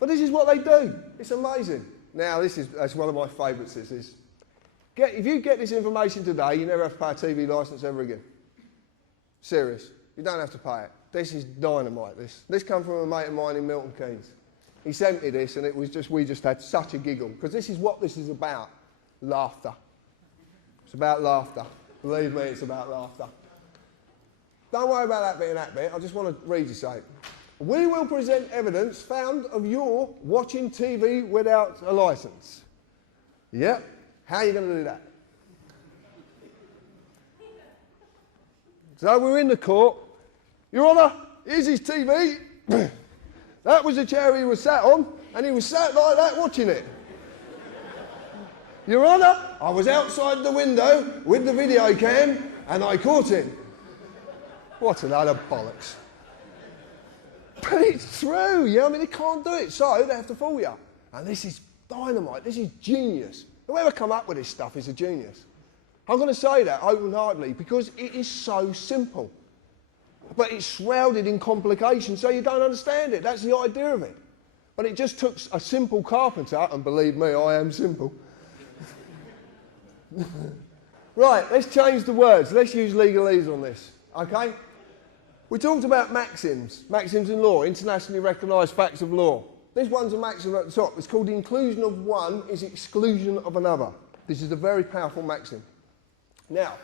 But this is what they do. It's amazing. Now, that's one of my favourites, if you get this information today, you never have to pay a TV licence ever again. Serious. You don't have to pay it. This is dynamite, This comes from a mate of mine in Milton Keynes. He sent me this, and we just had such a giggle, because this is what this is about. Laughter. It's about laughter. Believe me, it's about laughter. Don't worry about that bit and that bit. I just want to read you something. We will present evidence found of your watching TV without a licence. Yep. How are you going to do that? So we're in the court. Your Honour, here's his TV. That was the chair he was sat on, and he was sat like that watching it. Your Honour, I was outside the window with the video cam, and I caught him. What a load of bollocks. But it's true, I mean, they can't do it, so they have to fool you. And this is dynamite, this is genius. Whoever come up with this stuff is a genius. I'm going to say that open-heartedly because it is so simple. But it's shrouded in complications, so you don't understand it. That's the idea of it. But it just took a simple carpenter, and believe me, I am simple. Right, let's change the words. Let's use legalese on this, okay? We talked about maxims in law, internationally recognised facts of law. This one's a maxim at the top. It's called the inclusion of one is exclusion of another. This is a very powerful maxim. Now,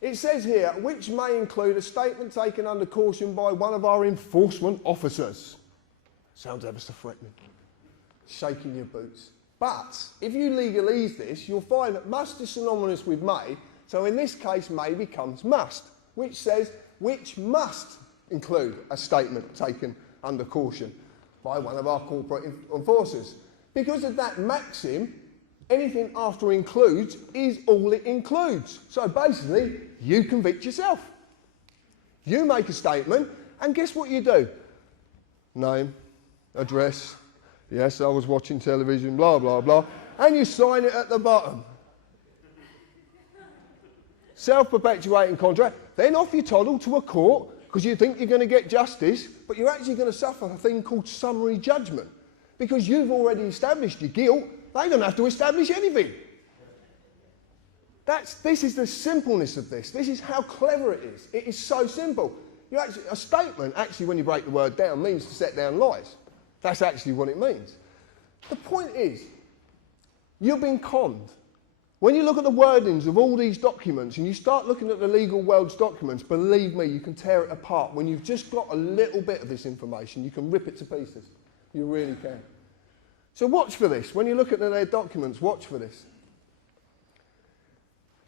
it says here, which may include a statement taken under caution by one of our enforcement officers. Sounds ever so threatening. Shaking your boots. But if you legalise this, you'll find that must is synonymous with may, so in this case may becomes must, which says which must include a statement taken under caution by one of our corporate enforcers. Because of that maxim, anything after includes is all it includes. So basically, you convict yourself. You make a statement, and guess what you do? Name, address, yes, I was watching television, blah, blah, blah, and you sign it at the bottom. Self-perpetuating contract, then off you toddle to a court because you think you're going to get justice, but you're actually going to suffer a thing called summary judgment because you've already established your guilt. They don't have to establish anything. This is the simpleness of this. This is how clever it is. It is so simple. A statement, actually, when you break the word down, means to set down lies. That's actually what it means. The point is, you've been conned. When you look at the wordings of all these documents and you start looking at the legal world's documents, believe me, you can tear it apart. When you've just got a little bit of this information, you can rip it to pieces. You really can. So watch for this. When you look at their documents, watch for this.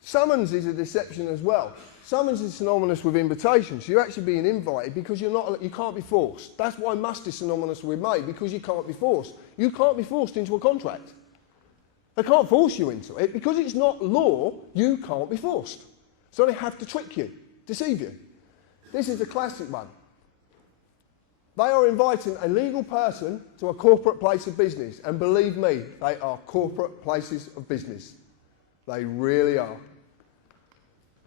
Summons is a deception as well. Summons is synonymous with invitation. So you're actually being invited because you can't be forced. That's why must is synonymous with may, because you can't be forced. You can't be forced into a contract. They can't force you into it. Because it's not law, you can't be forced. So they have to trick you, deceive you. This is a classic one. They are inviting a legal person to a corporate place of business. And believe me, they are corporate places of business. They really are.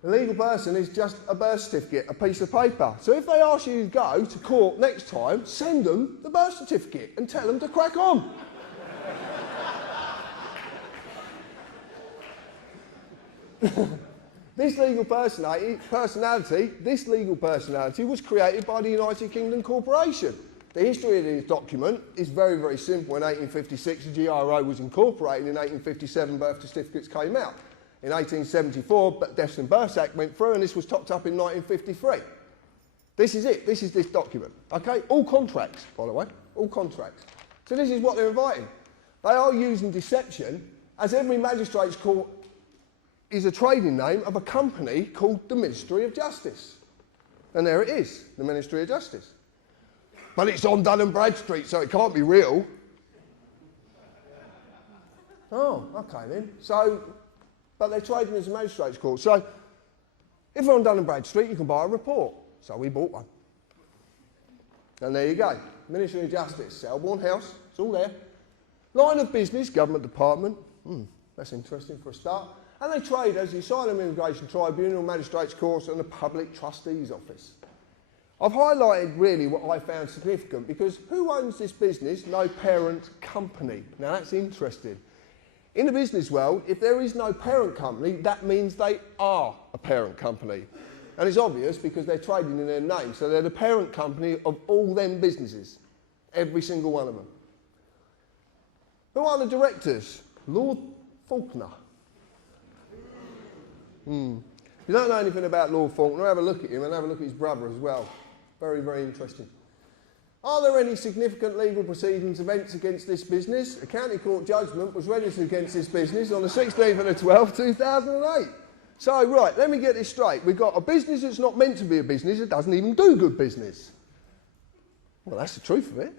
The legal person is just a birth certificate, a piece of paper. So if they ask you to go to court next time, send them the birth certificate and tell them to crack on. This legal personality was created by the United Kingdom Corporation. The history of this document is very, very simple. In 1856, the GRO was incorporated. In 1857, birth certificates came out. In 1874, the Deaths and Births Act went through, and this was topped up in 1953. This is it. This is this document. Okay? All contracts, by the way. All contracts. So this is what they're inviting. They are using deception, as every magistrate's court is a trading name of a company called the Ministry of Justice. And there it is, the Ministry of Justice. But it's on Dun & Bradstreet, so it can't be real. Oh, okay then. So, but they're trading as a magistrate's court. So, if you're on Dun & Bradstreet, you can buy a report. So we bought one. And there you go. Ministry of Justice, Selborne House, it's all there. Line of business, government department. That's interesting for a start. And they trade as the Asylum Immigration Tribunal, Magistrates' Courts and the Public Trustees Office. I've highlighted really what I found significant because who owns this business? No parent company. Now that's interesting. In the business world, if there is no parent company, that means they are a parent company. And it's obvious because they're trading in their name. So they're the parent company of all them businesses. Every single one of them. Who are the directors? Lord Faulkner. If you don't know anything about Lord Faulkner, have a look at him and have a look at his brother as well. Very, very interesting. Are there any significant legal proceedings, events against this business? A county court judgment was registered against this business on the 16th of the 12th, 2008. So, right, let me get this straight. We've got a business that's not meant to be a business, it doesn't even do good business. Well, that's the truth of it.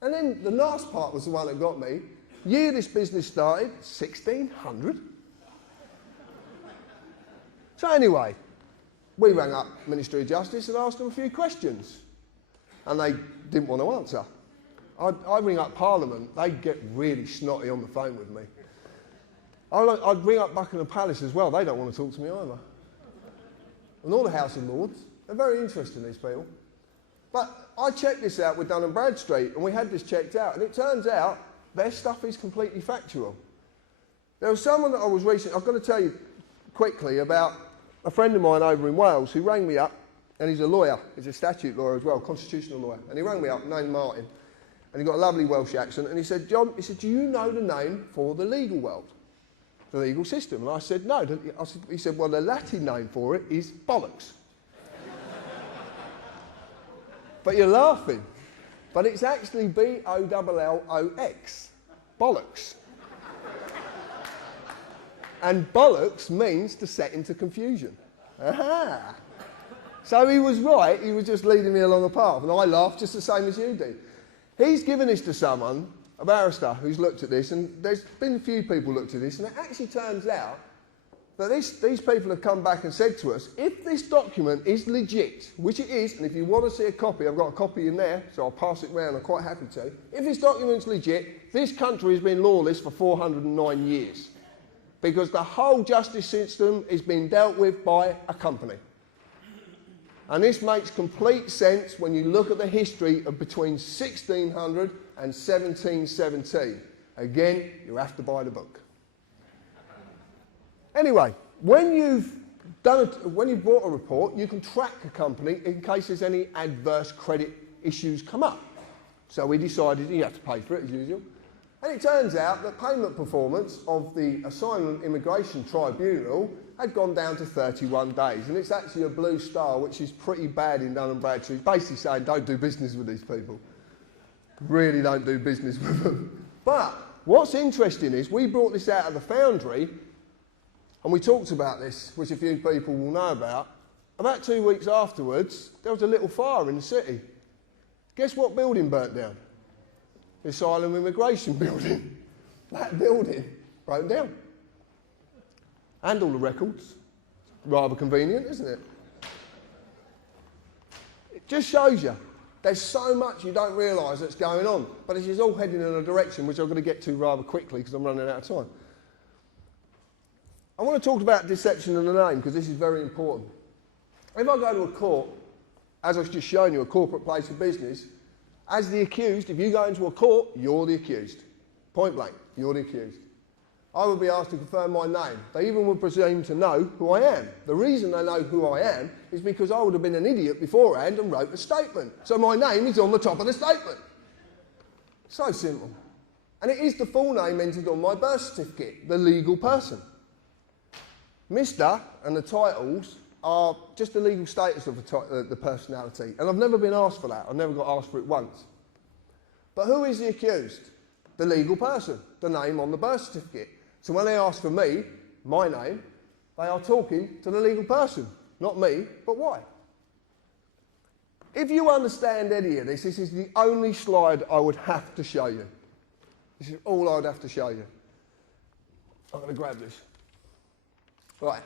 And then the last part was the one that got me. Year this business started, 1600. So anyway, we rang up Ministry of Justice and asked them a few questions. And they didn't want to answer. I ring up Parliament, they'd get really snotty on the phone with me. I'd ring up Buckingham Palace as well, they don't want to talk to me either. And all the House of Lords, they're very interesting, these people. But I checked this out with Dun & Bradstreet, and we had this checked out, and it turns out their stuff is completely factual. There was someone that I was recently, I've got to tell you quickly about a friend of mine over in Wales who rang me up, and he's a lawyer, he's a statute lawyer as well, constitutional lawyer, and he rang me up, named Martin, and he got a lovely Welsh accent, and he said, John, he said, do you know the name for the legal world, the legal system? And I said, no. He said, well, the Latin name for it is bollocks. But you're laughing. But it's actually B-O-L-L-O-X. Bollocks. And bollocks means to set into confusion. Aha! So he was right, he was just leading me along a path, and I laughed just the same as you did. He's given this to someone, a barrister, who's looked at this, and there's been a few people looked at this, and it actually turns out that these people have come back and said to us, if this document is legit, which it is, and if you want to see a copy, I've got a copy in there, so I'll pass it round, I'm quite happy to. If this document's legit, this country has been lawless for 409 years. Because the whole justice system is being dealt with by a company. And this makes complete sense when you look at the history of between 1600 and 1717. Again, you have to buy the book. Anyway, when you've bought a report, you can track a company in case there's any adverse credit issues come up. So we decided you have to pay for it as usual. And it turns out that payment performance of the Asylum Immigration Tribunal had gone down to 31 days. And it's actually a blue star, which is pretty bad in Dun & Bradstreet. Basically saying, don't do business with these people. Really don't do business with them. But what's interesting is we brought this out of the Foundry, and we talked about this, which a few people will know about. About 2 weeks afterwards, there was a little fire in the city. Guess what building burnt down? The Asylum Immigration Building. That building broke down. And all the records. Rather convenient, isn't it? It just shows you. There's so much you don't realise that's going on. But this is all heading in a direction which I'm going to get to rather quickly because I'm running out of time. I want to talk about deception of the name because this is very important. If I go to a court, as I've just shown you, a corporate place of business, as the accused, if you go into a court, you're the accused. Point blank, you're the accused. I would be asked to confirm my name. They even would presume to know who I am. The reason they know who I am is because I would have been an idiot beforehand and wrote a statement. So my name is on the top of the statement. So simple. And it is the full name entered on my birth certificate, the legal person. Mr. and the titles are just the legal status of the personality. And I've never been asked for that. I've never got asked for it once. But who is the accused? The legal person, the name on the birth certificate. So when they ask for me, my name, they are talking to the legal person. Not me, but why? If you understand any of this, this is the only slide I would have to show you. This is all I would have to show you. I'm going to grab this. Right.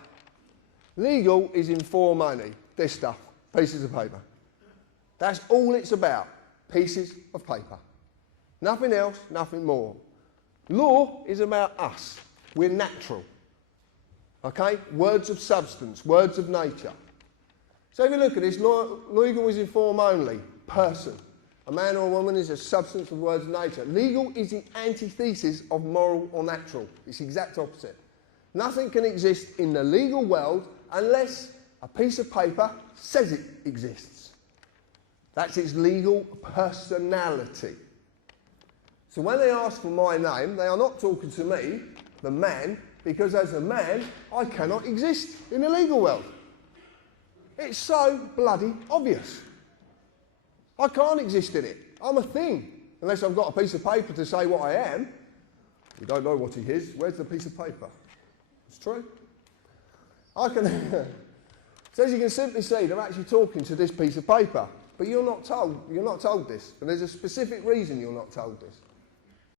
Legal is in for money. This stuff. Pieces of paper. That's all it's about. Pieces of paper. Nothing else, nothing more. Law is about us. We're natural. Okay? Words of substance, words of nature. So if you look at this, legal is in form only, person. A man or a woman is a substance of words of nature. Legal is the antithesis of moral or natural. It's the exact opposite. Nothing can exist in the legal world unless a piece of paper says it exists. That's its legal personality. So when they ask for my name, they are not talking to me, the man, because as a man, I cannot exist in the legal world. It's so bloody obvious. I can't exist in it. I'm a thing. Unless I've got a piece of paper to say what I am. You don't know what he is. Where's the piece of paper? It's true. I can... So as you can simply see, they're actually talking to this piece of paper. But you're not told this. And there's a specific reason you're not told this.